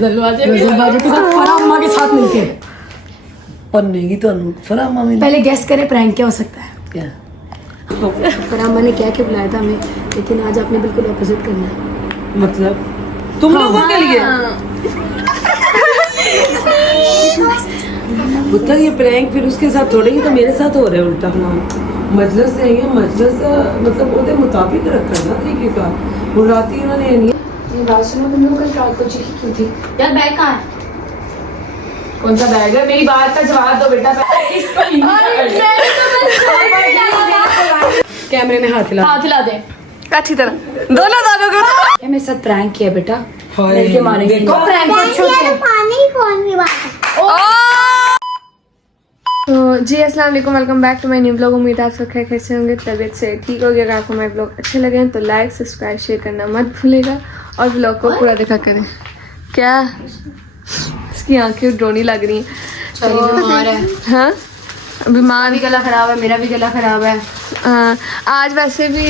गजलबाजी के साथ फराह अम्मा के साथ मिलके और नहीं तो फराह अम्मा में पहले गेस करें प्रैंक क्या हो सकता है। क्या फराह अम्मा ने क्या क्या बुलाया था हमें, लेकिन आज आपने बिल्कुल ऑपोजिट करना है। मतलब तुम लोगों के लिए उतना ये प्रैंक फिर उसके साथ थोड़े ही तो मेरे साथ हो रहा है उल्टा। मजलिस है ये मजलिस मतलब ਉਹਦੇ मुताबिक रखा ना तरीके का। वो रात ही उन्होंने ये बात सुनो, तुम लोग कल रात को चीखी क्यों थी? यार बैग कहाँ है? कौन सा बैग है? मेरी बात का जवाब दो बेटा। कैमरे में हाथ हिला। हाथ हिला दे अच्छी तरह दोनों ये मेरे साथ प्रैंक किया बेटा, लड़के मारेंगे। देखो प्रैंक को छोड़ तो जी अस्सलाम वालेकुम, welcome back to my new blog. उम्मीद है आप सब खैर से होंगे, तबीयत से ठीक हो गया। अगर आपको मेरे ब्लॉग अच्छे लगे हैं तो लाइक सब्सक्राइब शेयर करना मत भूलेगा और ब्लॉग को पूरा देखा करें। क्या इसकी आंखें ड्रोनी लग रही हैं। बीमार है। हाँ बीमार भी गला खराब है, मेरा भी गला खराब है। आज वैसे भी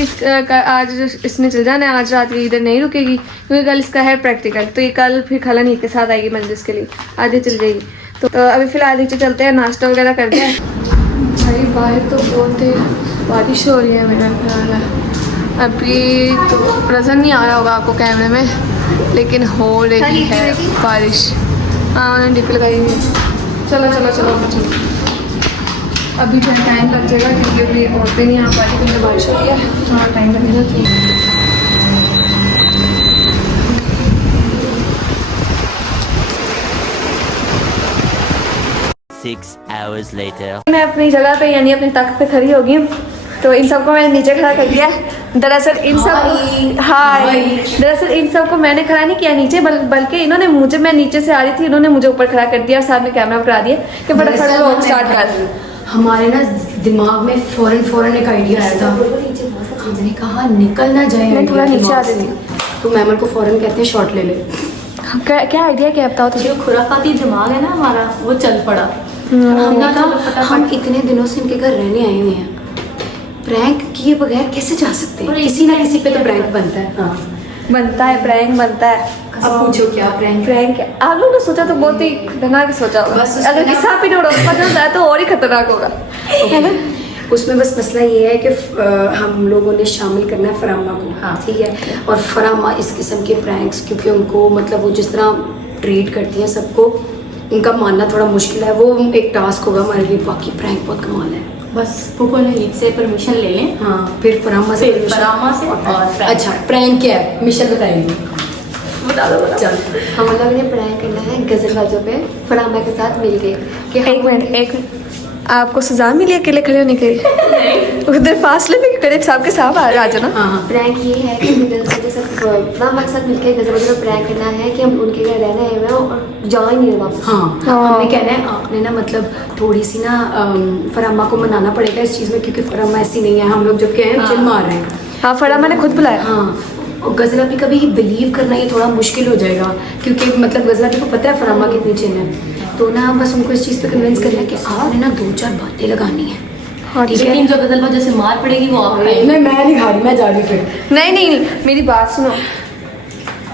आज इसने चल जाना है, आज रात ये इधर नहीं रुकेगी क्योंकि कल इसका है प्रैक्टिकल। तो ये कल फिर खाला नीत के साथ आएगी मंजिस के लिए, आधे चल जाएगी। तो अभी फिलहाल नीचे चलते हैं, नाश्ता वगैरह करते हैं। भाई बाहर तो बहुत बारिश हो रही है मेरा ख्याल है। अभी तो नज़र नहीं आ रहा होगा आपको कैमरे में, लेकिन हो रही है बारिश। हाँ उन्होंने डिप लगाई हुई है। चलो चलो चलो चलो, अभी थोड़ा टाइम लग जाएगा क्योंकि अभी औरतें नहीं आ पा रही क्योंकि बारिश हो रही है, थोड़ा टाइम लगेगा। ठीक 6 hours later. मैं अपनी जगह पे यानी अपनी तख्त पे खड़ी हो गई हूँ। तो इन सबको मैंने नीचे खड़ा कर दिया। दरअसल इन सबको मैंने खड़ा नहीं किया नीचे, बल्कि इन्होंने मुझे, मैं नीचे से आ रही थी, इन्होंने मुझे ऊपर खड़ा कर दिया और साथ में कैमरा करा दिया कि फटाफट व्लॉग स्टार्ट कर। हमारे ना दिमाग में फौरन एक आइडिया आया था। हमने कहा निकल ना जाए, मैं थोड़ा नीचे आ रही तो मैमर को फौरन कहते हैं शॉट ले ले। क्या आइडिया क्या बताओ तुझे? जो खुराफाती दिमाग है ना हमारा, वो चल पड़ा। हमने कहा हम इतने दिनों से इनके घर रहने आए हुए हैं, प्रैंक किए बगैर कैसे जा सकते हैं? किसी ना किसी पे तो प्रैंक बनता है। हाँ बनता है, प्रैंक बनता है। अब पूछो क्या प्रैंक आप लोगों ने सोचा तो बहुत ही खतरनाक सोचा होगा। बस अगर किस्सा भी पता तो और ही खतरनाक होगा। उसमें बस मसला ये है कि हम लोगों ने शामिल करना है फरामा को। हाँ ठीक है। और फरामा इस किस्म के प्रैंक्स, क्योंकि उनको मतलब वो जिस तरह ट्रीट करती हैं सबको, उनका मानना थोड़ा मुश्किल है। वो एक टास्क होगा हमारे लिए। बाकी प्रैंक बहुत कमाल है। बस पुको ने ईद से परमिशन ले लें। हाँ फिर फरामा से फरामा से और अच्छा प्रैंक क्या है मिशन बताएंगे। बता दो चल हम लोग ने प्रैंक करना है गजलबाजों पे फरामा के साथ मिलके कि एक मिनट आपको सजा मिली अकेले खड़े होने के? उधर फासले में खड़े सबके साथ आ जाओ ना। हाँ प्रैंक ये है कि जैसे फरामा के साथ मिलके गजलबाजों में प्रैंक करना है कि हम उनके घर रहने आए हुए हैं और जा ही नहीं रहे वापस। हाँ हमने कहना है आपने ना मतलब थोड़ी सी ना फरामा को मनाना पड़ेगा इस चीज़ में, क्योंकि फरामा ऐसी नहीं है। हम लोग जब कहें चिल मार रहे हैं। हाँ फरामा ने खुद बुलाया। हाँ और गजला भी कभी बिलीव करना ये थोड़ा मुश्किल हो जाएगा, क्योंकि मतलब गजला भी को पता है फरामा कितनी चिल है। तो ना बस उनको इस चीज़ पे कन्विंस करना है कि आपने ना 2-4 बातें लगानी है। ठीक है। लेकिन जो गजलबाज जैसे मार पड़ेगी वो आप खाएंगे। नहीं मैं नहीं खा रही, मैं जा रही फिर। नहीं मेरी बात सुनो,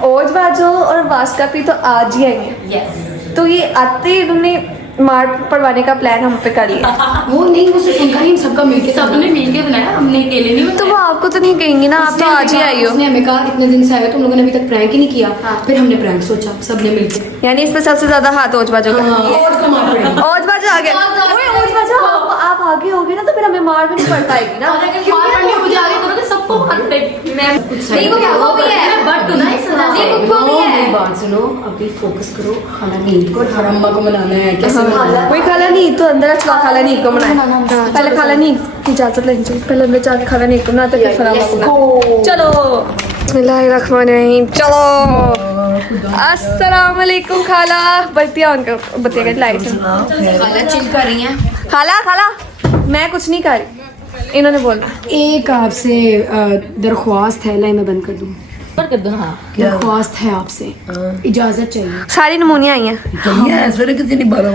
ओज बाजो और वास्का भी तो आज ही आएंगे। यस तो ये आते इन्होंने मार पड़वाने का प्लान हम पे कर लिया। वो नहीं वो सिर्फ उनका नहीं, सबका मिलके सबने मिलके बनाया, हमने अकेले नहीं बनाया। तो वो आपको तो नहीं कहेंगी ना, आप तो आज ही आई हो। उसने हमें कहा इतने दिन से आए हो तुम लोगों ने अभी तक प्रैंक ही नहीं किया। फिर हमने प्रैंक सोचा सबने मिलके। यानी इस पे सबसे ज्यादा हाथ ओज बाजो का। और का मार पड़ेगा। ओज बाजो आ गया। ओए ओज बाजो आप आगे होगे ना तो फिर हमें मार भी नहीं पड़ पाएगी ना। और अगर मार पड़ने मुझे आगे करो तो सबको मार पड़ेगी। मैं नहीं, वो भी है बट ना इस वजह से मेरी बात सुनो, अभी फोकस करो खाना नींद को और फरामा को मनाना है। कैसे मनाना है? वही खाला नहीं तो अंदर चला खाला नहीं को बनाया। पहले खाला नहीं की इजाजत लेनी चाहिए, पहले अंदर जाके खाला नहीं को ना तो फिर फरामा को बनाया। चलो बिस्मिल्लाहिर्रहमानिर्रहीम। चलो अस्सलाम वालेकुम खाला। बत्तियां ऑन कर, बत्तियां का लाइट खाला चिल कर रही हैं। खाला मैं कुछ नहीं कर रही, इन्होंने बोला। एक आपसे दरख्वास्त है, लाई मैं बंद कर दूँ। कर दो। हाँ दरख्वास्त है आपसे, इजाजत चाहिए। सारी नमूनियाँ आई हैं।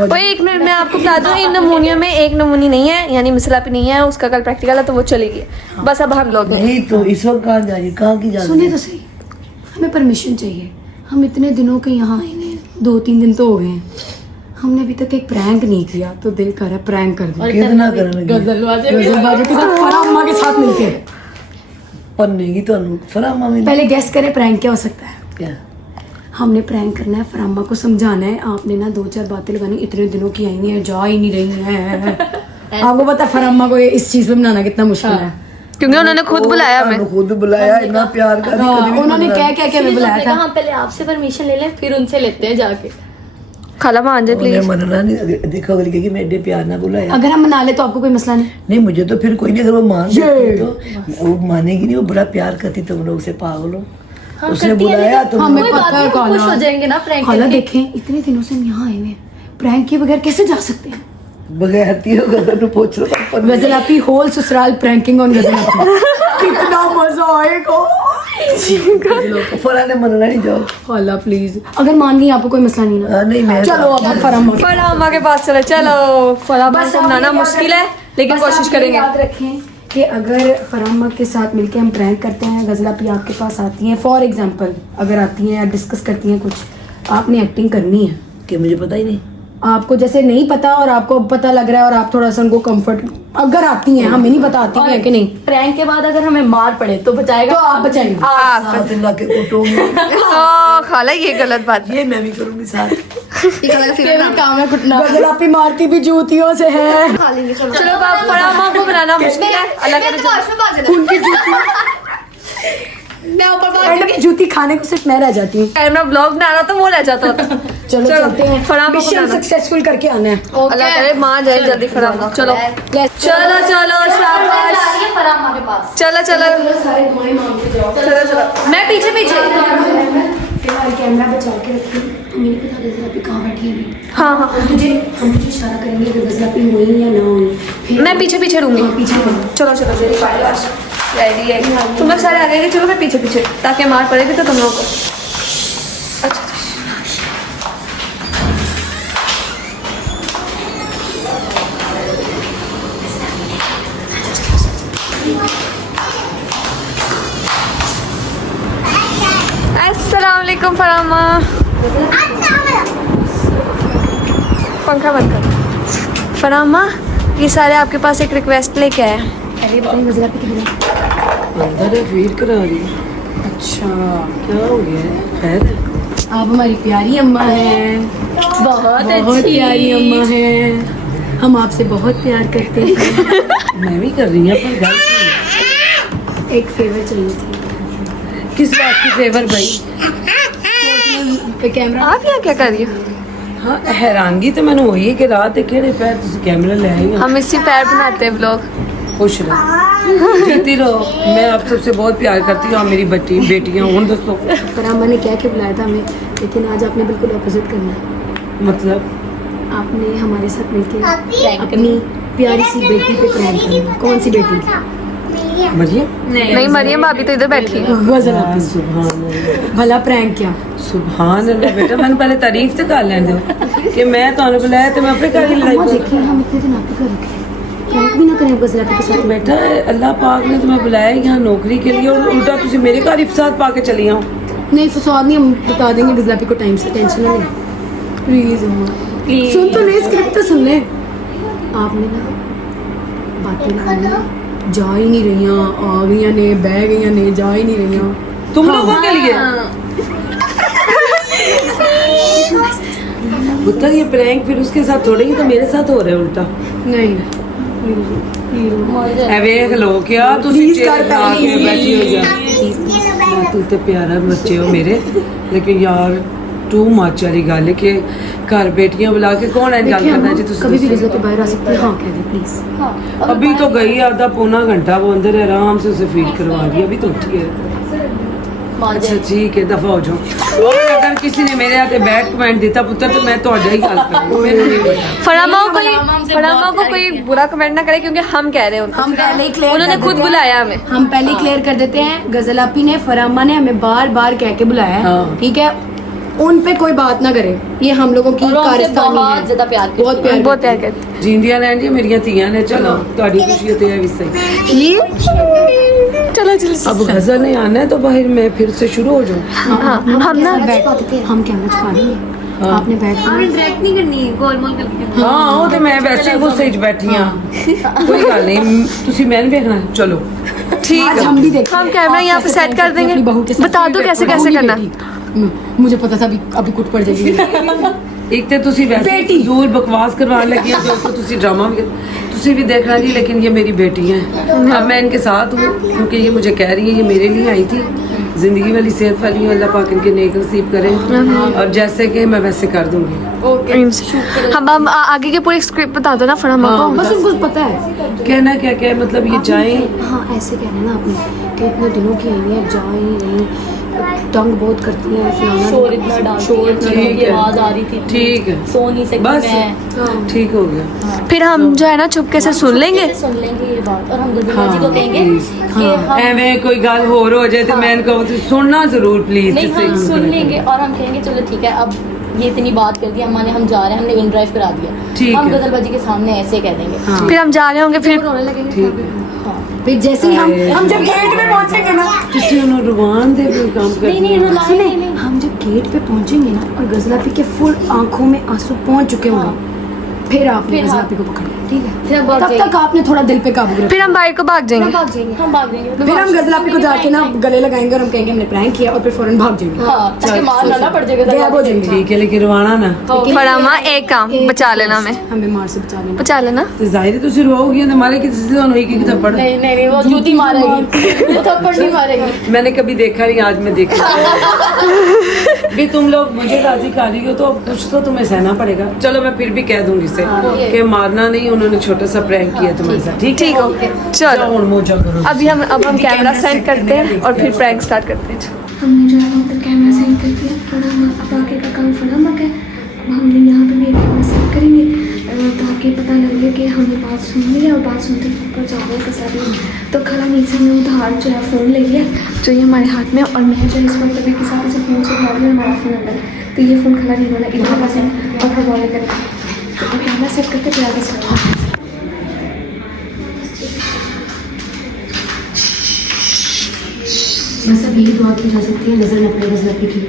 ओए एक मिनट मैं आपको बता दूं, इन नमूनियों में एक नमूनी नहीं है, यानी मिसला भी नहीं है, उसका कल प्रैक्टिकल है तो वो चलेगी। बस अब हम लोग नहीं तो इस वक्त कहाँ जा रही, कहाँ की जा रही? सुनिए तो सही, हमें परमिशन चाहिए। हम इतने दिनों के यहाँ आए हैं, 2-3 दिन तो हो गए हैं, हमने अभी तक एक प्रैंक नहीं किया, तो दिल कर रहा है प्रैंक कर दो। कितना करने लगी गजलबाजी के साथ फराह अम्मा के साथ मिलके। पन्नेगी तो फराह मामी पहले गेस करें प्रैंक क्या हो सकता है। क्या हमने प्रैंक करना है, फराह अम्मा को समझाना है, आपने ना 2-4 बातें लगानी, इतने दिनों की आई हैं, जा ही नहीं रही हैं। आपको पता है फराह अम्मा को इस चीज पे बनाना कितना मुश्किल है, क्योंकि उन्होंने खुद बुलाया हमें। खुद बुलाया, इतना प्यार कर उन्होंने क्या हमें बुलाया था। हम पहले आपसे परमिशन ले लें, फिर उनसे लेते हैं जाके। खाला मान जाए प्लीज। मनना नहीं, देखो अगर कहेगी मैं एडे प्यार ना बुलाया, अगर हम मना ले तो आपको कोई मसला नहीं। नहीं मुझे तो फिर कोई नहीं, अगर वो मान लेती तो वो मानेगी नहीं, वो बड़ा प्यार करती तुम लोग से, पागल हो। उसने बुलाया तो हमें पता है खुश हो जाएंगे ना प्रैंक खाला, देखें इतने दिनों से हम यहाँ आए हुए हैं, प्रैंक के बगैर कैसे जा सकते हैं। बगैर तीनों गजल को पूछ लो। गजल आपी होल ससुराल प्रैंकिंग ऑन गजल आपी। कितना मजा आएगा। फराह ने मनना नहीं, जाओ खाला प्लीज, अगर मान गई आपको कोई मसला नहीं ना। नहीं मैं चलो अब फराह अम्मा के पास चले, चलो फराह अम्मा को मनाना मुश्किल है लेकिन कोशिश करेंगे। याद रखें कि अगर फराह अम्मा के साथ मिलके हम प्रैंक करते हैं, गजल आपी आपके पास आती हैं, फॉर एग्जांपल अगर आती हैं या डिस्कस करती हैं कुछ, आपने एक्टिंग करनी है कि मुझे पता ही नहीं, आपको जैसे नहीं पता और आपको पता लग रहा है और आप थोड़ा सा उनको कंफर्ट, अगर आती हैं, हमें नहीं पता आती है कि नहीं, प्रैंक के बाद अगर हमें मार पड़े तो बचाएगा तो आप बचाएंगे। साथ ला के कुटूंगी। खाला ये गलत बात है। ये मैं भी करूंगी साथ। काम है कुटना। गजल आपी मारती भी जूतियों से है। चलो बाप, फराह अम्मा को बनाना मुश्किल है, अल्लाह करे। उनकी जूती, एंड में जूती खाने को सिर्फ मैं रह जाती हूँ। कैमरा ब्लॉग बनाना तो वो रह जाता होता। चलो चलते हैं, फराह अम्मा को मिशन बनाना। सक्सेसफुल करके आना है। अल्लाह करे मान जाए जल्दी फराह अम्मा। चलो चलो चलो शाबाश, फराह के पास। चलो चलो सारे दुआएं मांगते जाओ। चलो चलो, मैं पीछे पीछे। फिलहाल कैमरा बचा के रखिए, हमें नहीं पता गजल आपी कहाँ बैठी है अभी। हाँ हाँ, हम मुझे इशारा करेंगे अगर गजल आपी हुई या ना हुई, फिर मैं पीछे पीछे रहूंगी। पीछे रहना। चलो चलो जल्दी शाबाश, रेडी है। तुम लोग सारे आ गए, चलो मैं पीछे पीछे, ताकि मार पड़ेगी तो तुम लोगों को। अच्छा अस्सलाम वालेकुम फराह अम्मा। पंखा बंद कर। फराह अम्मा, ये सारे आपके पास एक रिक्वेस्ट लेके आए हैं। पहले बताइए गजल आपी किधर है? अंदर है, फील करा रही है। अच्छा, क्या हो गया है? खैर है? आप हमारी प्यारी अम्मा हैं, बहुत प्यारी अम्मा हैं, हम आपसे बहुत प्यार करते हैं। मैं भी कर रही हूँ, पर गलत एक फेवर चाहिए थी। किस बात की फेवर भाई? कैमरा आप यहाँ क्या कर रही हो? हाँ, हैरानगी तो मैंने हुई है कि रात केड़े पैर तुम कैमरा ले आई हो। हम इसी पैर बनाते हैं ब्लॉग। खुश रहो, जीती रहो। मैं आप सबसे बहुत प्यार करती हूँ, आप मेरी बेटियाँ हूँ। दोस्तों पर अम्मा ने क्या क्या बुलाया था हमें, लेकिन आज आपने बिल्कुल अपोजिट करना है। मतलब आपने हमारे साथ मिलकर अपनी प्यारी सी बेटी पे प्रैंक करना। कौन सी बेटी? मरियम? नहीं मरियम भाभी तो इधर बैठी है। गजल आपी। सुभान अल्लाह, भला प्रैंक क्या? सुभान अल्लाह। बेटा मैंने पहले तारीफ तो कर लें दो कि मैं तो बुलाया तो मैं अपने घर ही अम्मा लाई। देखिए, हम इतने दिन आपके घर रुके, प्रैंक भी ना करें गजल आपी के साथ। बेटा अल्लाह पाक ने तुम्हें बुलाया यहाँ नौकरी के लिए और उल्टा तुझे मेरे घर ही फसाद पा के चली आओ। नहीं फसाद नहीं, हम बता देंगे गजल आपी को टाइम से, टेंशन ना लें प्लीज अम्मा। सुन तो ले, स्क्रिप्ट तो सुन ले। आपने ना बातें लगानी, जा ही नहीं रही, आ गई ने, बह गई ने, जा ही नहीं रही। तुम लोगों के लिए पुत्र ये प्रैंक फिर उसके साथ थोड़े ही तो मेरे साथ हो रहे उल्टा। नहीं ਵੇਖ ਲੋ क्या Please कर पहले। बैठी हो जा। तू तो प्यारा बच्चे हो मेरे, लेकिन यार टू मच वाली गल है कि घर बेटियां बुला के कौन है गल करना जी। कभी भी गजल पे बाहर आ सकती है, हाँ कह दे प्लीज। अभी तो गई आधा पौना घंटा वो अंदर है, आराम से उसे फीड करवा दी, अभी तो उठी है। अच्छा ठीक है, दफा हो जाओ। और अगर किसी ने मेरे हाथ बैड कमेंट दिता पुत्र तो मैं तो ही गल करूँ, मैंने नहीं पता। फरामा को कोई बुरा कमेंट ना करे, क्योंकि हम कह रहे हैं उनको, हम पहले ही क्लियर, उन्होंने खुद बुलाया हमें। हम पहले ही क्लियर कर देते हैं, गजल आपी ने, फरामा ने हमें बार बार कह के बुलाया है, हाँ। ठीक है। उन पे कोई बात ना करे, ये हम लोगों की कारस्तानी है, बहुत ज्यादा प्यार करते बहुत प्यार बहुत प्यार करते हैं। जिंदियां रहन जी मेरिया धीयां ने। चलो ਤੁਹਾਡੀ खुशी होती है भी सही। चलो चलो अब गजल नहीं आना है तो बाहर मैं फिर से शुरू हो जाऊँ। हाँ, हम ना हम कैमरा छुपा देंगे, हाँ। आपने बैठ के आपने डायरेक्ट नहीं करनी गोलमोल करके हाँ वो तो मैं वैसे गुस्से च बैठी हाँ कोई गल नहीं तुसी मैंने देखना चलो ठीक आज है हम भी देखेंगे हम कैमरा आप यहाँ पे कैसे सेट prank कर करती हैं देंगे। अपनी बहू के साथ। बता दो कैसे बहू कैसे की करना। बेटी। मुझे पता था अभी कुट पड़ जाएगी एक तो ਤੁਸੀਂ वैसे फजूल बकवास करवाने लगी हैं जो ਤੁਸੀਂ ड्रामा भी ਤੁਸੀਂ भी देखना जी लेकिन ये मेरी बेटी है अब मैं इनके साथ हूँ क्योंकि ये मुझे कह रही है ये मेरे लिए आई थी जिंदगी वाली सेहत वाली अल्लाह पाक इनके नेक नसीब करे और जैसे कि मैं वैसे कर दूंगी हम आगे के पूरी स्क्रिप्ट बता दो ना फिर हम हाँ, बस उनको पता है कहना क्या क्या है मतलब ये जाए हाँ ऐसे कहना ना आपने कि इतने दिनों की आई है जा ही नहीं तंग बहुत करती है फलाना शोर इतना डालती शोर है, इतना ठीक की है। आवाज आ रही थी ठीक है सो नहीं सकती बस मैं ठीक हो गया फिर हम जो है ना चुपके से सुन लेंगे। कैसे सुन लेंगे ये बात और हम गजल हाँ, जी को कहेंगे please। कि हम एवें कोई गल होर हो जाए तो मैं इनको सुनना जरूर प्लीज नहीं हम सुन लेंगे और हम कहेंगे चलो ठीक है अब ये इतनी बात कर दी अम्मा ने हम जा रहे हैं हमने इन ड्राइव करा दिया ठीक हम है। गजलबाजी के सामने ऐसे कह देंगे हाँ फिर हम जा रहे होंगे फिर रोने लगेंगे ठीक है फिर जैसे ही हम जब गेट पे पहुंचेंगे ना किसी उन्होंने रुवान दे कोई काम कर नहीं नहीं रुलाए नहीं नहीं हम जब गेट पे पहुंचेंगे ना और गजलापी के फुल आंखों में आंसू पहुंच चुके होंगे फिर आपने गजलापी को पकड़ना ठीक है फिर हम भाग तब तक जाएंगे आपने थोड़ा दिल पे काबू रखना फिर हम बाइक को भाग जाएंगे। भाग जाएंगे हम भाग देंगे फिर हम गजलापी को जाके ना गले लगाएंगे और हम कहेंगे हमने प्रैंक किया और फिर फौरन भाग जाएंगे हाँ ताकि मार ना पड़ जाएगा गायब हो जाएंगे ठीक है लेकिन रुवाना ना फरामा एक काम बचा लेना हमें हम बीमार से बचा लेना बचा लेना। ਤੇ ਜ਼ਾਹਿਰ ਤੁਸੀਂ ਰੋਓਗੇ ਤੇ ਮਾਰੇ किसी से होई कि थप्पड़ नहीं नहीं नहीं वो जूती मारेगी वो थप्पड़ नहीं मारेगी मैंने कभी देखा नहीं आज मैं देखा भी तुम लोग मुझे राजी कर रही हो तो अब कुछ तो तुम्हें सहना पड़ेगा चलो मैं फिर भी कह दूंगी इसे कि मारना नहीं उन्होंने छोटा सा प्रैंक किया तुम्हारे साथ ठीक ठीक हो है चलो जाओ और मौजा करो अभी हम कैमरा सेट करते हैं और फिर प्रैंक स्टार्ट करते हैं। हमने जो है वहाँ पर कैमरा सेट कर दिया फरामा अब आगे का काम फरामा का है। अब हमने यहाँ पे भी एक कैमरा सेट करेंगे ताकि पता लगे कि हमने बात सुन ली है और बात सुनते ऊपर जा रहे हैं सारी तो खला नीचे में उधार जो है फ़ोन ले लिया जो ये हमारे हाथ में और मैं जो इस वक्त अभी के साथ इसे फ़ोन से उठा रही हूँ हमारा फ़ोन अंदर तो ये फ़ोन खला नहीं वाला इधर से और फिर वाले करेंगे तो कैमरा सेट करके फिर आगे चलते बस अब यही दुआ की जा सकती है नजर न पड़े गजलापी की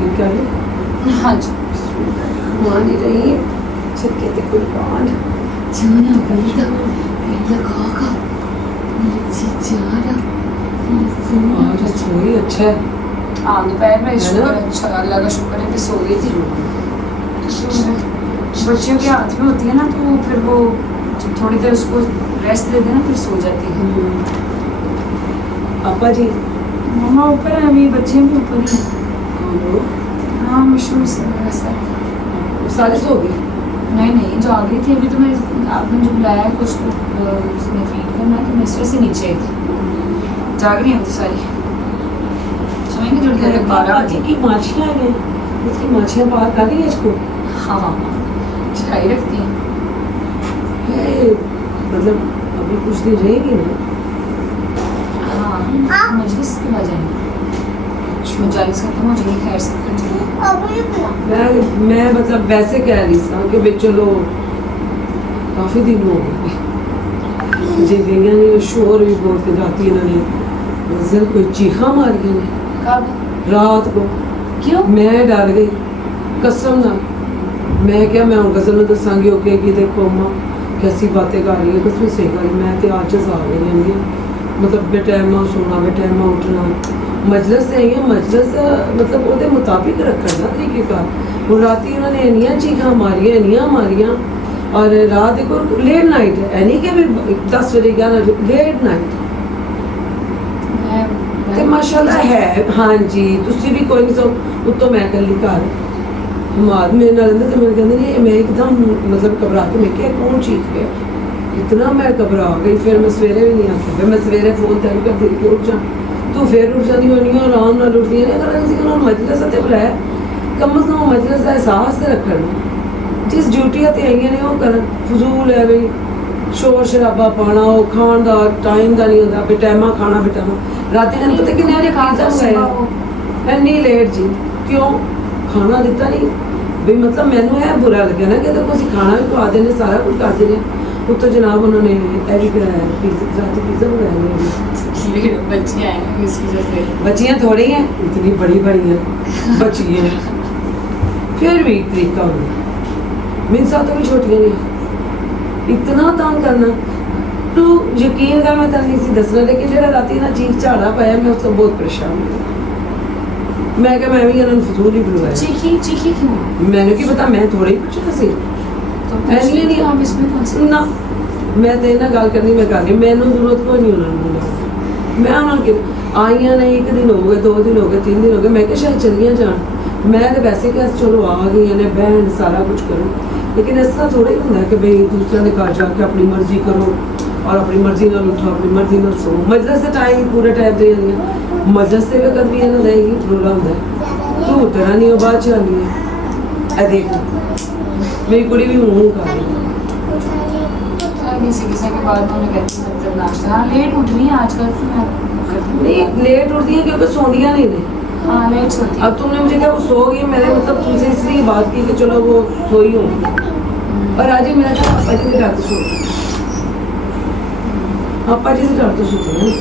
ठीक है हाँ जी मान ही रही है छत के कुर्बान जाना पड़ेगा लगागा मेरी जाना आज सोई अच्छा है हाँ दोपहर में है शुक्र ना? अच्छा अल्लाह का शुक्र है कि सो गई थी बच्चियों के हाथ में होती है ना तो फिर वो जब थोड़ी देर उसको रेस्ट दे देना फिर सो जाती है पापा जी मम्मा ऊपर है अभी बच्चे भी ऊपर ही हैं। कौन हो? हाँ मशहूर से वैसा सारे सो गए नहीं नहीं जाग रही थी अभी तो मैं आपने जो बुलाया है कुछ उसमें फीड करना है तो मैं इस वजह से नीचे आई थी जाग रही होती सारी सोएंगे थोड़ी देर तक 12 बजे की माछियाँ आ गई इसकी माछियाँ बाहर कर रही है इसको हाँ हाँ छिड़ाई रखती हैं है, मतलब अभी कुछ दिन रहेगी ना हाँ मजलिस की वजह मजालिस खत्म हो जाएगी खैर सब कर जाएगी मैं मतलब वैसे कह रही था कि भाई चलो काफी दिन हो गए जे गईया ने शोर भी बहुत राती इन्होंने नजर कोई चीखा मारिया ने कब रात को क्यों मैं डर गई कसम ना मैं क्या मैं उन गजल में दसांगी ओके कि देखो अम्मा कैसी बातें कर रही है कसम से कर रही मैं तो आज आ गई होंगी मतलब बेटैमा सोना बेटैमा उठना मजलिस नहीं है मजलिस मतलब ਉਹਦੇ मुताबिक रखना तरीकेकार वो राती उन्होंने इन्नियां चीखा मारियां और रात देखो लेट नाइट है नहीं कि भी 10 बजे 11 लेट नाइट ਤੇ ਮਾਸ਼ਾਅੱਲਾ ਹੈ ਹਾਂਜੀ ਤੁਸੀਂ ਵੀ ਕੋਈ ਨਹੀਂ ਸੋ ਉੱਤੋਂ ਮੈਂ ਇਕੱਲੀ ਘਰ ਹਮਾਦ ਮੇਰੇ ਨਾਲ ਰਹਿੰਦੇ ਤੇ ਮੈਨੂੰ ਕਹਿੰਦੇ ਨੇ ਮੈਂ ਇੱਕਦਮ मतलब घबरा के मैं क्या कौन चीख गया इतना मैं घबरा गई फिर मैं सवेरे भी नहीं आती फिर मैं सवेरे फोन तैयार कर दी कि उठ जा तू फिर उठ जाती होनी आराम नाल उठदी है अगर ਅਸੀਂ ਉਹਨਾਂ ਮਜਲਿਸ ਤੇ ਬੁਲਾਇਆ ਕਮ ਸੇ ਕਮ ਮਜਲਿਸ ਦਾ एहसास ਤੇ ਰੱਖਣ ਜਿਸ ਡਿਊਟੀਆਂ ਤੇ ਆਈਆਂ ਨੇ ਉਹ ਕਰਨ ਫਜ਼ੂਲ ਹੈ ਬਈ ਸ਼ੋਰ ਸ਼ਰਾਬਾ ਪਾਣਾ ਉਹ ਖਾਣ ਦਾ ਟਾਈਮ ਦਾ ਨਹੀਂ ਹੁੰਦਾ ਬੇਟਾਈਮਾ ਖਾਣਾ ਬੇਟਾਈਮਾ ਰਾਤੀ ਨੂੰ ਪਤਾ ਕਿੰਨੇ ਵਜੇ ਖਾਣਾ ਹੋਇਆ ਇੰਨੀ ਲੇਟ ਜੀ ਕਿਉਂ ਖਾਣਾ ਦਿੱਤਾ ਨਹੀਂ ਵੀ मतलब मैनू है बुरा लगे ना कि देखो ਅਸੀਂ खाना भी खवा देने सारा कुछ कर देने तो जनाब उन्होंने भी कराया रात पिज़्ज़ा बनाया। बच्चे आए इस वजह से बच्चियाँ थोड़ी हैं, इतनी बड़ी बड़ी हैं बच्चियाँ, फिर भी तरीका हो गया। मेरे साथ तो भी छोटियाँ नहीं, इतना तंग करना तो यकीन कर मैं नहीं सी दसना, लेकिन जो राती ना चीख झाड़ा पाया मैं उसको बहुत परेशान हुई। मैं क्या मैं भी इन्होंने फजूल ही बुलवाया। चीखी क्यों? मैंने की पता, मैं थोड़ी पूछना सी तो नहीं आप इसमें कौन सी ना मैं तो ना गल करनी मैं करनी, मैनू जरूरत कोई नहीं उन्होंने। मैं उन्होंने आईया ने 1 दिन हो गए, 2 दिन हो गए, 3 दिन हो गए, मैं क्या शायद चलियाँ जान। मैं तो वैसे क्या चलो आ गई ने बहन सारा कुछ करो, लेकिन इस तरह थोड़ा ही होंगे कि भाई दूसरे के घर जाके अपनी मर्जी करो और अपनी मर्जी ना उठो, अपनी मर्जी ना सो। मजलिस से टाइम पूरे टाइम दे जानी, मजलिस से भी कभी ना देगी रोला होंगे तू तेरा नहीं हो बाद च आनी है। देख मेरी कुड़ी भी मुँह कर रही किसी के बाद उन्होंने कहती मतलब नाश्ता लेट उठ रही है आजकल तो मैं नहीं, लेट उठती है क्योंकि सोंदियाँ नहीं ने। हाँ लेट सोती अब तुमने मुझे कहा वो सो गई, मैंने मतलब तुमसे इसलिए बात की कि चलो वो सोई हूँ। और आज ही मेरा क्या पापा जी से रात सो, पापा जी से रात सोते हैं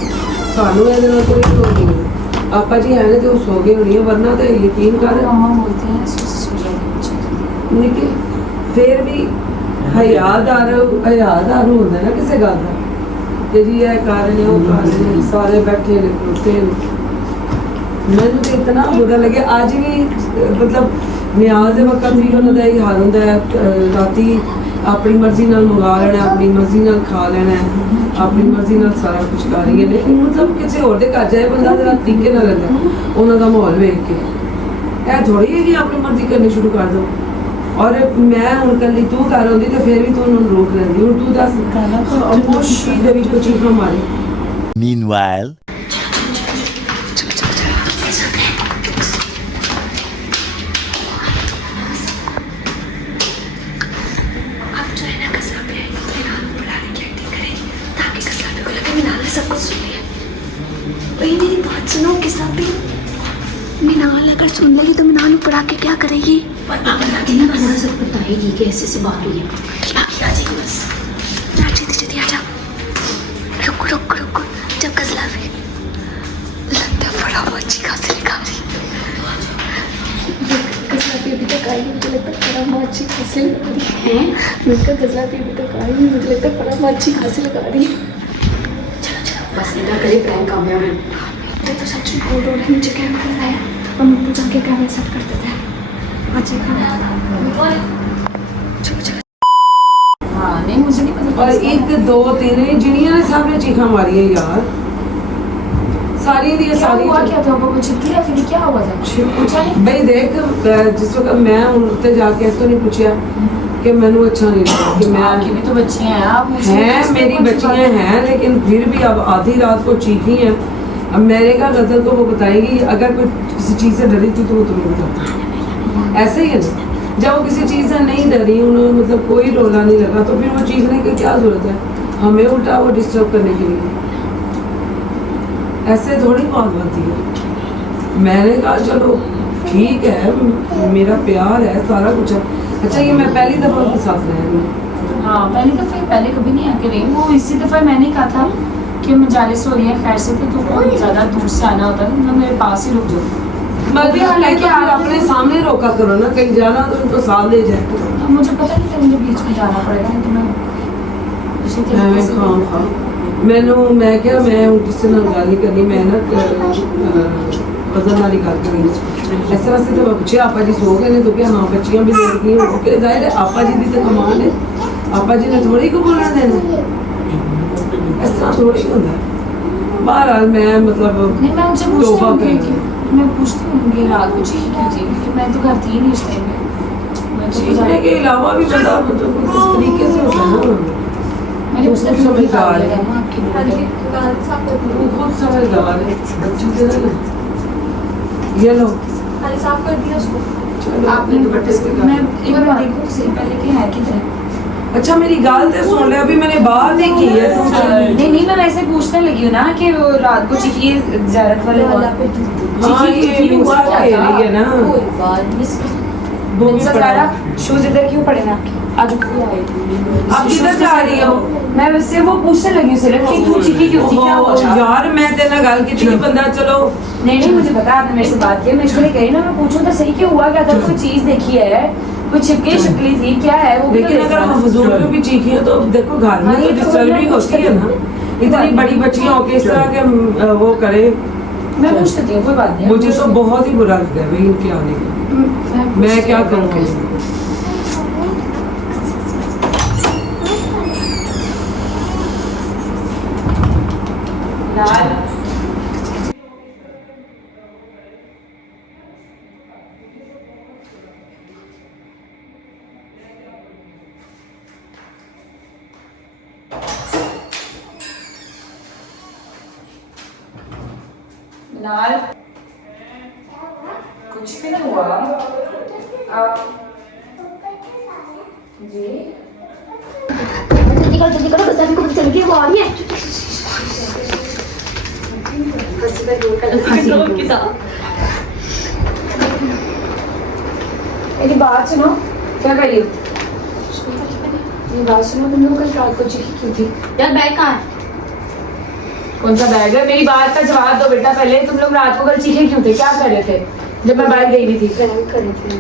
सानू ये कोई सो नहीं है। पापा जी है ना जो सो गए होनी है, वरना तो यकीन कर मामा बोलते हैं सो जाते लेकिन फिर भी हयादार होता है ना किसी गल का कि जी यह कारण है वो कारण है, सारे बैठे ने खड़ोते हैं। मैंने तो इतना बुरा लगे आज भी, मतलब न्याज के वक्त भी उन्होंने यही हाल होता है, राती अपनी मर्जी नाल मंगा लेना, अपनी मर्जी नाल खा लेना, अपनी मर्जी नाल सारा कुछ कर रही है। लेकिन मतलब किसी होर दे घर जाए बंदा जरा तरीके ना लगता उन्होंने का माहौल वेख के, ऐ थोड़ी है कि अपनी मर्जी करनी शुरू कर दो। और मैं हूँ कल तू कर आती तो फिर भी तू उन्होंने रोक लेंदी। हूँ तू दस को चीखा मारी। Meanwhile, सब कुछ सुन लिया। वही मेरी बात सुनो, किस्सा भी मिनाल अगर सुन लेगी तो मिनाल पढ़ा के क्या करेगी? पर पापा ना कहना बना सब बताएगी कि ऐसे से बात हुई है। बाकी आ जाएगी बस। जल्दी आ जाओ। रुक जब गजला भी लगता बड़ा अच्छी खासी लिखा रही। गजला भी अभी तक आई, मुझे लगता है बड़ा अच्छी खासी लगा रही है। मेरा गजला भी अभी तक आई, मुझे लगता है बड़ा अच्छी खासी लगा रही है। बस इतना करे प्रैंक कामयाब है। तो सच में बोल रही मुझे कैमरा लाया और मुझे जाके कैमरा सेट कर देता है। हाँ नहीं मुझे नहीं पता। और 1 2 3 जिनिया ने सामने चीखा मारी है यार, सारी दी सारी हुआ क्या था? वो चिट्ठी या फिर क्या हुआ था? पूछा नहीं भाई देख, जिस वक्त मैं उनसे जाके ऐसा नहीं पूछा कि मैनू अच्छा नहीं लगा कि मैं आपकी भी तो बच्चियां हैं, आप हैं मेरी बच्चियां हैं, लेकिन फिर भी अब आधी रात को चीखी हैं। अब मेरे का गजल तो वो बताएगी, अगर कोई किसी चीज़ से डरी थी तो वो तुम्हें बताती। ऐसे ही है ना, जब वो किसी चीज़ से नहीं डरी, उन्होंने मतलब कोई रोला नहीं लगा, तो फिर वो चीखने की क्या जरूरत है? हमें उल्टा वो डिस्टर्ब करने के लिए। ऐसे थोड़ी बात बनती है। मैंने कहा चलो ठीक है, मेरा प्यार है, सारा कुछ है। अच्छा ये मैं पहली दफ़ा उनके साथ रह रही हूँ। हाँ पहली दफ़ा, पहले कभी नहीं आके रही। वो इसी दफ़ा मैंने कहा था कि मजालिस हो रही है खैर से, तो बहुत ज़्यादा दूर से आना होता है तो मेरे पास ही रुक जाओ। मगर हालांकि आप अपने सामने रोका करो ना, कहीं जाना तो उनको साथ ले जाए। अब मुझे पता नहीं था मुझे बीच में जाना पड़ेगा, तो मैं इसी तरीके से मैं क्या मैं हूँ किसी नाल गल नहीं करनी, मैं ना बदल नाल ही गल करी। इस तरह से तो पूछे आपा जी सो गए ने, तो क्या हाँ बच्चियां भी लेट गई हो के जाहिर है आपा जी की तो कमाल है, आपा जी ने थोड़ी को बोलना देना, इस तरह थोड़ी होता है। बहरहाल मैं मतलब नहीं मैं उनसे तौबा पूछती हूँ कर मैं पूछती हूँ रात को चीखी क्यों थी, क्योंकि मैं तो घर थी ही नहीं उस टाइम में। मैं तो सीखने के अलावा भी बता मतलब किस तरीके से होता है ना। मैंने उससे खुद समझदार है, आपकी वो खुद समझदार है बच्चों से ना। ये लो साफ कर दिया उसको। चलो आपने दुपट्टे से मैं एक बार देखो तो सही पहले कि है किधर। अच्छा मेरी गाल तो सुन ले, अभी मैंने बात ही की है तुमसे। नहीं मैं वैसे पूछने लगी हूँ ना कि वो रात को चीखी ज़ियारत वाले वाला पे हाँ ये हुआ क्या है ना, कोई बात नहीं। वो भी पड़ा। शूज इधर क्यों पड़े ना? आज ऊपर आई अब किधर जा रही हो? मैं वैसे वो पूछने लगी उसे कि तू चीखी क्यों थी, क्या हुआ था? यार मैं तेरे ਨਾਲ ਗੱਲ ਕੀਤੀ कि बंदा चलो नहीं नहीं मुझे पता आपने मेरे से बात की, मैं इसलिए कही ना, मैं पूछूं तो सही क्यों हुआ, क्या था, कोई चीज देखी है, कोई छिपकली शिपकली थी, क्या है वो भी तो लेकिन अगर देखना। हम फजूल में भी चीखी है तो देखो घर में तो डिस्टर्बिंग होती है ना, इतनी बड़ी बच्चियां होके इस तरह के वो करे। मैं पूछ लेती हूँ, कोई बात नहीं। मुझे तो बहुत ही बुरा लगता है भाई इनके आने का। मैं क्या करूँगा? लाल कुछ भी नहीं हुआ आप जी जल्दी करो बस, अभी को पता चल गया वो आ रही है। कंट्रोल के साथ। मेरी बात सुनो, क्या कर रही हो? मेरी बात सुनो, तुम लोग कल रात को चीखी क्यों थी? यार बैग कहाँ है? कौन सा बैग है? मेरी बात का जवाब दो बेटा पहले। तुम लोग रात को कल चीखे क्यों थे, क्या कर रहे थे जब मैं बाहर गई हुई थी? प्रैंक कर रहे थे,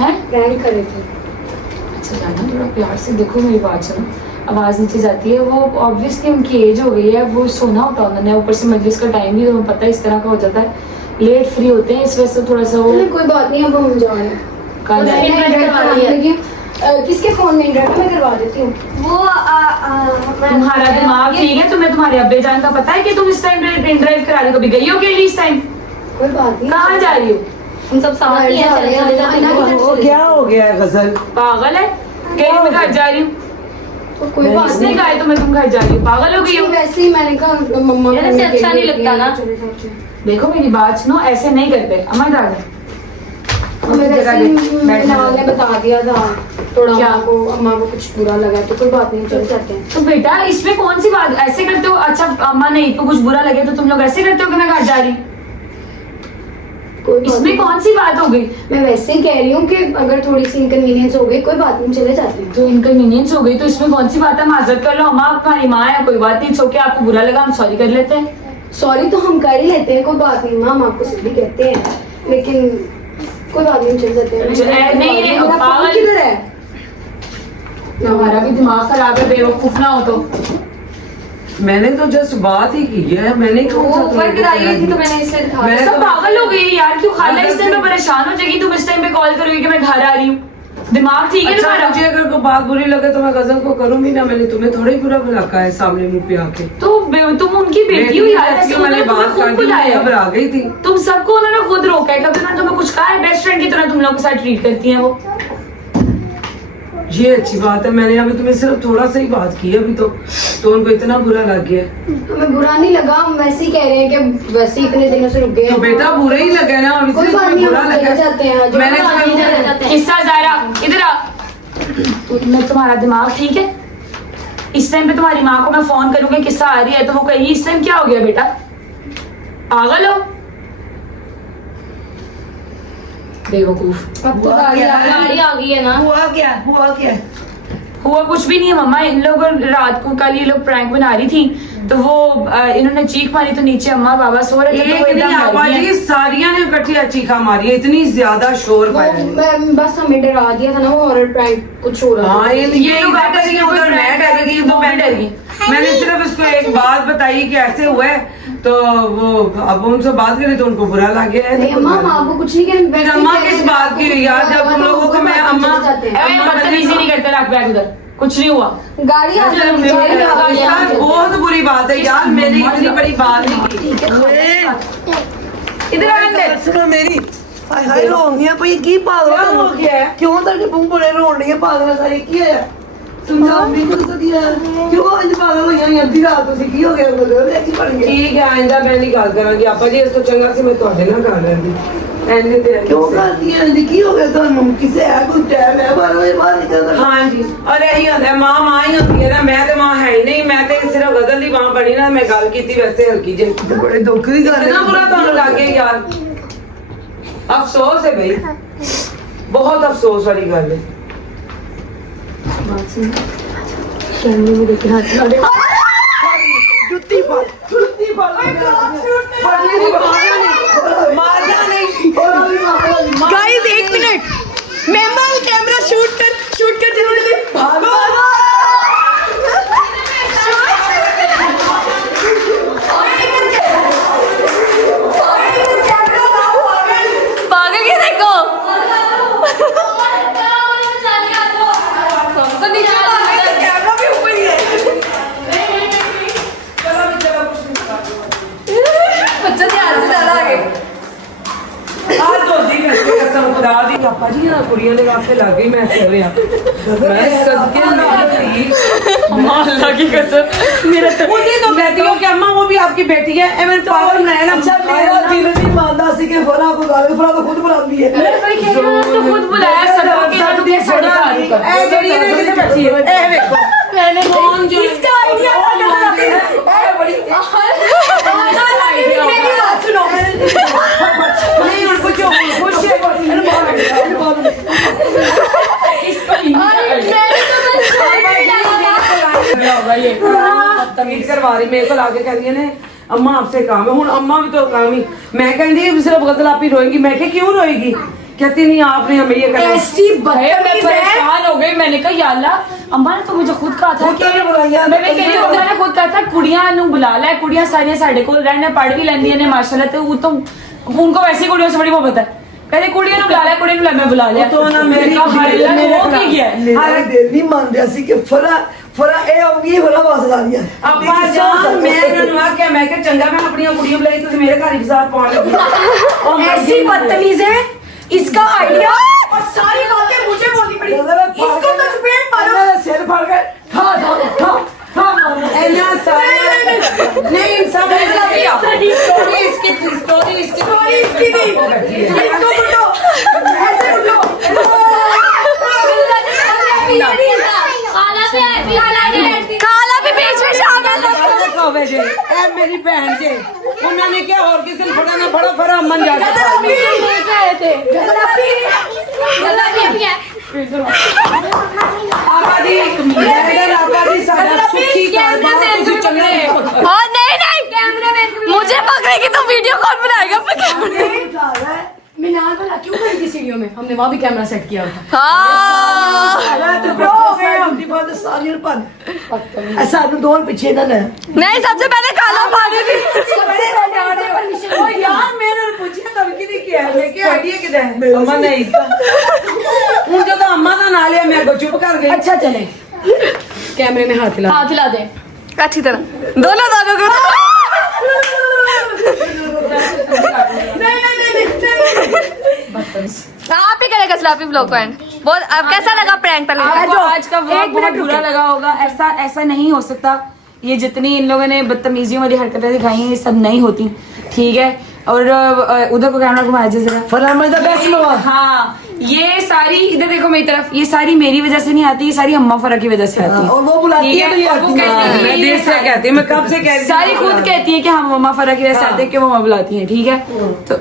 हैं? प्रैंक कर रहे थे। अच्छा जाना, थोड़ा प्यार से देखो, मेरी बात सुनो, आवाज़ नीचे जाती है। वो ऑब्वियसली उनकी एज हो गई है, वो सोना होता है उन्होंने, ऊपर से मजलिस का टाइम भी तुम्हें पता है इस तरह का हो जाता है, लेट फ्री होते हैं, इस वजह से थोड़ा सा वो कोई बात नहीं, अब हम जा रहे हैं। कल मैं ड्राइव करवा लगी हूँ। किसके फोन में ड्राइव मैं करवा देती हूँ। वो तुम्हारा दिमाग ठीक है? तुम्हें तुम्हारे अब्बे जान का पता है कि तुम इस टाइम ड्राइव करा रही हो? कभी गई हो के लिए इस टाइम? कोई बात नहीं, कहाँ जा रही हो? हम सब साथ ही हैं, चले चले जाते हैं। वो क्या हो गया है गजल? पागल है? कह रही मैं घर जा रही हूँ। तो कोई बात इसने नहीं। कहा है तो मैं तुम घर जा रही हूँ, पागल हो गई हो? वैसे ही मैंने कहा मम्मा यार, ऐसे अच्छा नहीं लगता ना। देखो मेरी बात सुनो, ऐसे नहीं करते। अम्मा इधर ने बता दिया था थोड़ा क्या? अम्मा को कुछ बुरा लगा, तो कोई बात नहीं, चल जाते हैं। तो बेटा इसमें कौन सी बात, ऐसे करते हो? अच्छा अम्मा नहीं तो कुछ बुरा लगे तो तुम लोग ऐसे करते हो कि मैं घर जा रही हूँ? कोई बात इसमें नहीं। कौन सी बात हो गई? मैं वैसे ही कह रही हूँ कि अगर थोड़ी सी इनकन्वीनियंस हो गई, कोई बात नहीं, चले जाते हैं। तो इनकन्वीनियंस हो गई तो इसमें कौन सी बात है? माजरत कर लो, अम्मा तुम्हारी माँ है, कोई बात नहीं, छोके आपको बुरा लगा हम सॉरी कर लेते हैं। सॉरी तो हम कर ही लेते हैं, कोई बात नहीं, माम आपको सॉरी कहते हैं, लेकिन कोई बात नहीं, चल जाते हैं। नहीं, मेरा फोन पागल। किधर है? हमारा भी दिमाग खराब है, बेवकूफ ना हो तो। मैंने तो जस्ट बात ही की है, मैंने कौन सा वो ऊपर गिराई हुई थी तो मैंने इसलिए दिखा मैं सब तो- पागल हो गई है यार, क्यों खाला अगर इस टाइम पे से- परेशान हो जाएगी? तुम इस टाइम पे कॉल करोगी कि मैं घर आ रही हूँ? दिमाग ठीक है अच्छा तुम्हारा? मुझे अगर कोई बात बुरी लगे तो मैं गजल को करूंगी ना, मैंने तुम्हें थोड़ा ही बुरा भला कहा है सामने मुंह पे आके। तुम उनकी बेटी हो यार, ऐसे मैंने उन्होंने बात तुम्हें कर खुद दी, बुलाया है। घबरा गई थी। तुम सबको उन्होंने खुद रोका है, कभी उन्होंने तुम्हें कुछ कहा है? बेस्ट फ्रेंड की तरह तुम लोग के साथ ट्रीट करती हैं वो। ये अच्छी बात है, मैंने अभी तुम्हें सिर्फ थोड़ा सा ही बात की है अभी तो उनको इतना बुरा लग गया। हमें बुरा नहीं लगा, हम वैसे ही कह रहे हैं कि वैसे ही इतने दिनों से रुक गए तो हैं। बेटा बुरा ही लगा ना, अभी कोई से बात तुम्हें नहीं, बुरा हम चले जाते हैं, लगा। जो मैंने बात नहीं तुम्हें- चले जाते हैं। किस्सा ज़ारा इधर आ। मैं तुम्हारा दिमाग ठीक है? इस टाइम पे तुम्हारी माँ को मैं फोन करूंगी, किस्सा आ रही है तो वो कहेगी इस टाइम क्या हो गया बेटा, पागल हो? बेवकूफ। अब तो गाड़ी आ गई है ना। हुआ क्या? हुआ कुछ भी नहीं है मम्मा, इन लोग रात को कल ये लोग प्रैंक बना रही थी तो वो इन्होंने चीख मारी तो नीचे अम्मा बाबा सो रहे थे तो वो एक एकदम नहीं डर आबा गई जी, हैं। सारियां ने इकट्ठी चीखा मारी है, इतनी ज्यादा शोर पाया है। मैं बस हमें डरा दिया था ना, वो हॉरर प्रैंक कुछ हो रहा हाँ, था। ये लोग इधर आपस डरी, में कोई उधर मैं prank डर कर गई, रही तो थी, मैं वो डर डर गई। मैंने सिर्फ उसको एक बात बताई कि ऐसे हुआ है, तो वो अब उनसे बात करी तो उनको बुरा लग गया है। नहीं अम्मा, हम आपको कुछ नहीं कह फिर अम्मा किस बात की हुई यार, जब तुम लोगों को मैं अम्मा बदतमीजी नहीं करते, रख बैग उधर, कुछ नहीं हुआ। गाड़ी आ गई। यार बहुत बुरी बात है यार, मेरी इतनी बड़ी बात नहीं की। इधर आ अंदर। सुनो मेरी हाय हाय रोंदियां पई की पागल क्या हो गया है? क्यों ਤੁਹਾਡੇ ਬੂੰ ਬੜੇ ਰੋਣ ਰਹੀ ਹੈ ਪਾਗਲ ਸਾਰੀ ਕੀ ਹੋਇਆ ਸਮਝਾਓ ਮੈਨੂੰ ਤਾਂ ਕੀ ਹੈ ਕਿਉਂ ਅੱਜ ਪਾਗਲ ਹੋਈਆਂ ਹੋਈਆਂ ਅੱਧੀ ਰਾਤ ਤੁਸੀਂ ਕੀ ਹੋ ਗਿਆ ਮਗਰ ਇਹ ਕੀ ਬਣ ਗਿਆ ਠੀਕ ਹੈ, ਆਇੰਦਾ ਮੈਂ ਨਹੀਂ ਗੱਲ ਕਰਾਂਗੀ ਆਪਾ ਜੀ, ਇਸ ਤੋਂ ਚੰਗਾ ਸੀ ਮੈਂ ਤੁਹਾਡੇ ਨਾਲ ਕਰ ਲੈਂਦੀ ਐਨੇ ਤੇ ਕਿਉਂ ਕਰਦੀ ਹੈ ਜੀ ਕੀ ਹੋ ਗਿਆ ਤੁਹਾਨੂੰ ਕਿਸੇ ਹੈ ਕੋਈ ਟਾਈਮ ਹੈ 12 ਵਜੇ ਬਾਹਰ ਨਿਕਲਦਾ ਹਾਂਜੀ, ਔਰ ਇਹੀ ਹੁੰਦਾ ਮਾਂ ਹੀ ਹੁੰਦੀ ਹੈ ਨਾ, ਮੈਂ ਤੇ ਮਾਂ ਹੈ ਹੀ ਨਹੀਂ, ਮੈਂ ਤੇ ਸਿਰਫ ਗਜ਼ਲ ਦੀ ਮਾਂ ਬਣੀ ਨਾ, ਮੈਂ ਗੱਲ ਕੀਤੀ ਵੈਸੇ ਹਲਕੀ ਜਿਹੀ। ਬੜੇ ਦੁੱਖ ਦੀ ਗੱਲ ਹੈ कितना बुरा ਤੁਹਾਨੂੰ ਲੱਗੇ यार, अफसोस है भाई, बहुत अफसोस वाली गल है। बात सुन, कैमरे में देखे हाथ लगा दे। जुत्ती पर मारना नहीं। Guys 1 minute, mammal camera shoot कर जल्दी। पागल के देखो कैमरा भी ऊपर ही है। बच्चा ध्यान से डाला आगे। आज तो दिन इसके कसम खुदा दी पापा जी ना कुड़ियां ने काफे लग गई मैं सो रहा मैं सदके अल्लाह की कसम मेरा तो मुझे तो कहती हो कि अम्मा वो भी आपकी बेटी है ए मैंने पागल बनाया ना अच्छा मेरा दिल नहीं मानता सी कि फरा को गाली फरा तो खुद बनाती है। तो खुद बुलाया सब के ए जड़ी ने किसे बैठी है ए देखो मैंने कौन जो इसका आइडिया था मेरी बात सुनो। नहीं उनको जो खुश है तमीज करवा रही मेरे को लाके कह रही ने अम्मा आपसे काम है हूं अम्मा भी तो काम ही मैं कहती सिर्फ गजल आप ही रोएगी मैं क्या क्यों रोएगी कहती नहीं आपने हमें ये करना ऐसी मैं परेशान हो गई। मैंने कहा या अल्लाह अम्मा ने तो मुझे खुद कहा था कि मैं कहती हूं मैंने खुद कहा था कुड़ियां नु बुला ले कुड़ियां सारियां साडे कोल रहने पढ़ भी लेंदी ने माशाल्लाह ते वो तो उनको वैसे ही कुड़ियों से बड़ी मोहब्बत है कहते कुड़ियां नु बुला ले कुड़ियां नु मैं बुला लिया तो ना मेरी मेरे हो गया मेरा दिल नहीं मानता सी कि फरा ए आऊंगी फरा वास ला दिया। अब्बा जान मैं उन्होंने आख्या मैं कि चंगा मैं अपनी कुड़ियां बुलाई तुम मेरे घर ही फसाद पाने लगी ऐसी बदतमीज है इसका आइडिया और सारी बातें मुझे बोलनी पड़ी। इसको तो चपेट मारो। मेरा सिर फाड़ के ठा मारो। ऐना सारे नहीं इंसान स्टोरी इसकी इसकी थी। इसको बुलो ऐसे बुलो। खाला भी बीच में शामिल कहोगे जे ए मेरी बहन जे उन्होंने क्या और किसी ने फड़ा ना फड़ा फरा मन जा आबादी आबादी सारा सुखी हाँ नहीं मुझे पकड़ेगी तो वीडियो कौन बनाएगा मीनार वाला क्यों गई थी सीढ़ियों में? हमने वहाँ भी कैमरा सेट किया था। हाँ ऐसा दोनों पीछे ना ले नहीं सबसे पहले खाला पानी थी ओ यार मैंने पूछा तब किने किया है मैं क्या आईडिया किदा है अम्मा नहीं हूं जो तो अम्मा का नाम लिया मैं को चुप कर गई अच्छा चले कैमरे में हाथ हिला दे अच्छी तरह दोनों को आप ही करेगा स्लापी ब्लॉग को एंड बोल अब कैसा लगा प्रैंक आज का व्लॉग बहुत बुरा लगा होगा। ऐसा नहीं हो सकता। ये जितनी इन लोगों ने बदतमीजियों वाली हरकतें दिखाई हैं ये सब नहीं होती ठीक है। और उधर को कैमरा घुमाया जरा फरमाइश बेस्ट में हाँ ये सारी इधर देखो मेरी तरफ ये सारी मेरी वजह से नहीं आती ये सारी अम्मा फरा की वजह से आती है और वो बुलाती ठीक है तो ये और वो आती है। कहती है मैं देर से कहती मैं कब से कहती सारी खुद कहती है कि हम अम्मा फरा की वजह से आते हैं कि वो अम्मा बुलाती हैं ठीक है। तो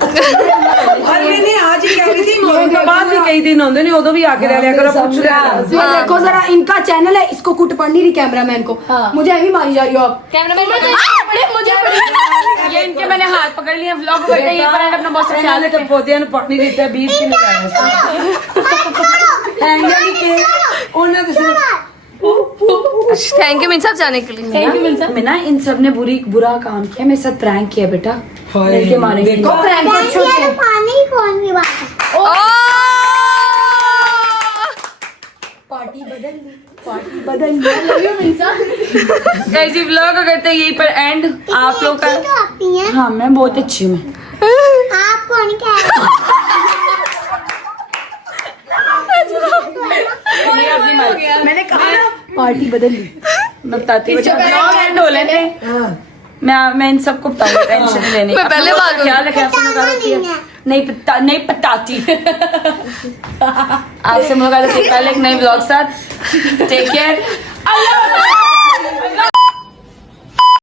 और मैंने आज ही कह रही थी उनके बाद भी कई दिन होंगे नहीं उदो भी आके रह लिया करो पूछ लिया ये देखो जरा इनका चैनल है इसको कुट पड़ नहीं रही कैमरामैन को। मुझे अभी मारी जा रही हो आप ये इनके मैंने हाथ पकड़ लिया व्लॉग करते हैं ये पर अपना बहुत सा ख्याल तो पौधे ने पानी देता है बीज की लगाया एंगल के उन्हें थैंक यू मिनसाब जाने के लिए थैंक यू मिलता मैं ना इन सब ने बुरा काम किया मेरे साथ प्रैंक किया बेटा लड़के मारे देखो ऐसी व्लॉग करते हैं यही पर एंड आप लोग का हाँ मैं बहुत अच्छी हूँ आप कौन कह मैंने कहा ना पार्टी बदल ली। मैं बताती हूँ व्लॉग एंड हो लेने मैं इन सबको बताऊंगी टेंशन नहीं लेनी मैं पहले अपना बात ख्याल रखे आपसे मुलाकात होती है नहीं पताती आपसे मुलाकात होती है कल एक नए ब्लॉग साथ टेक केयर अल्लाह